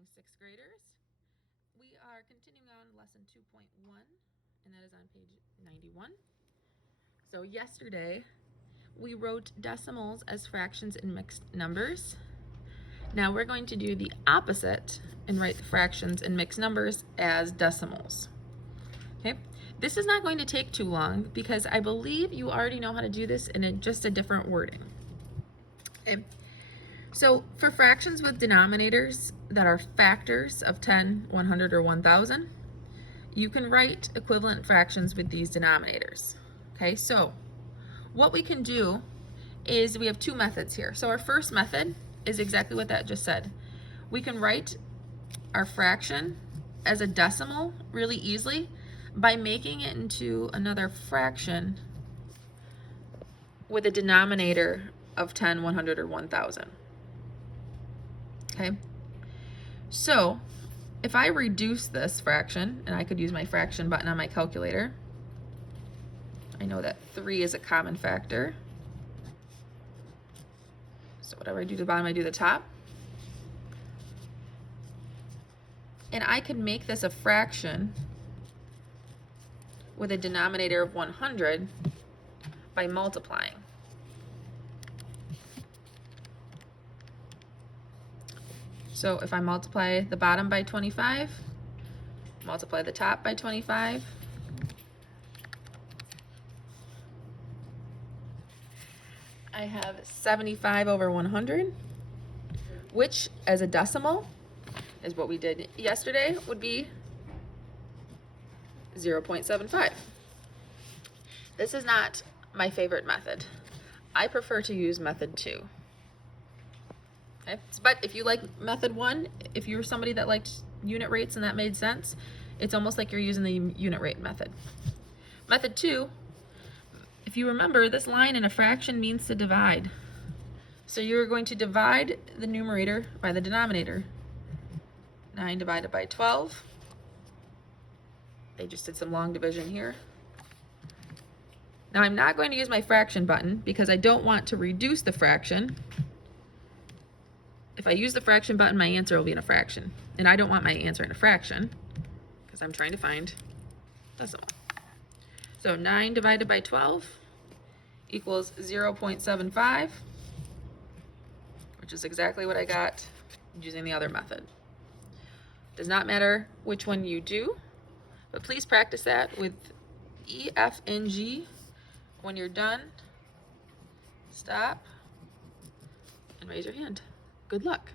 morning, sixth graders. We are continuing on lesson 2.1, and that is on page 91. So yesterday, we wrote decimals as fractions in mixed numbers. Now we're going to do the opposite and write the fractions in mixed numbers as decimals. Okay, this is not going to take too long because I believe you already know how to do this in just a different wording. Okay. So for fractions with denominators that are factors of 10, 100, or 1000, you can write equivalent fractions with these denominators. Okay, so what we can do is we have two methods here. So our first method is exactly what that just said. We can write our fraction as a decimal really easily by making it into another fraction with a denominator of 10, 100, or 1000. Okay, so if I reduce this fraction, and I could use my fraction button on my calculator, I know that 3 is a common factor. So whatever I do to the bottom, I do the top. And I could make this a fraction with a denominator of 100 by multiplying. So if I multiply the bottom by 25, multiply the top by 25, I have 75 over 100, which as a decimal is what we did yesterday, would be 0.75. This is not my favorite method. I prefer to use method 2. Okay? But if you like method 1, if you're somebody that liked unit rates and that made sense, it's almost like you're using the unit rate method. Method 2, if you remember, this line in a fraction means to divide. So you're going to divide the numerator by the denominator. 9 divided by 12. I just did some long division here. Now I'm not going to use my fraction button because I don't want to reduce the fraction. If I use the fraction button, my answer will be in a fraction. And I don't want my answer in a fraction because I'm trying to find decimal. So 9 divided by 12 equals 0.75, which is exactly what I got using the other method. Does not matter which one you do, but please practice that with E, F, and G. When you're done, stop and raise your hand. Good luck.